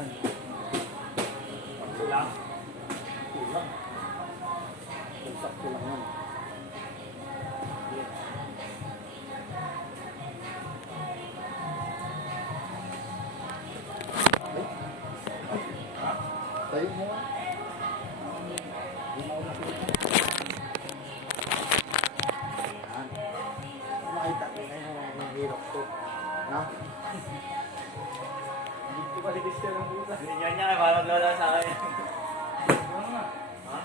Kulang. Kulang. Sakto lang yan. Tayo mo. Makita ko na yung hirap ko. Na? Hindi pa libis ka ng puta. Hindi niya, parang lola sa akin. Ano nga? Ha?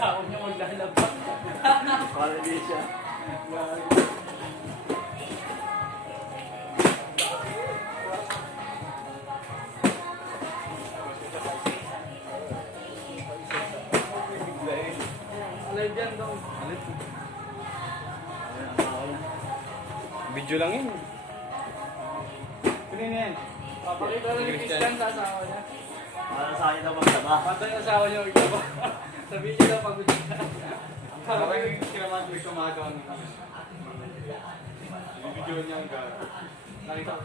Sakot niyo maglalabas. Parang hindi siya. Alay dyan daw. Video lang yun. Kunin yan. Papakita lang ni Christian sa asawa niya. Parang sa akin na magsama. Patay yung asawa niya maglaba. Sabihin niya daw pagod siya. Parang yung kinaman ko yung kumagawa ng video niya ang gano'n. Nakita ko.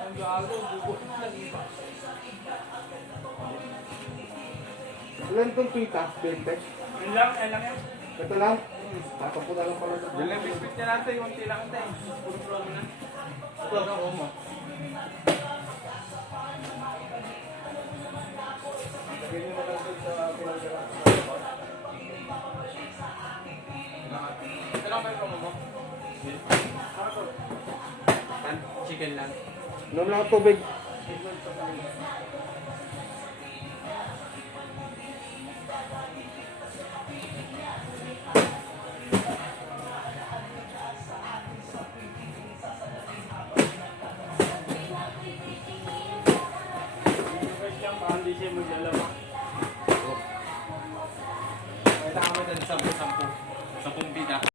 Ang gago, bubot lang. Ilan itong pita? 20? Yan lang yan. Ito lang? Tapos na lang pala. Yan lang biscuit niya natin, yung unti lang tayo. Puro promo na. Ito ang oma. Ganyan mo lang doon sa pinagdala. Kailangan ba yung promo mo? Chicken lang. Inom lang ang tubig. Hindi siya maglalaba. Kailangan mo dyan 10 pita.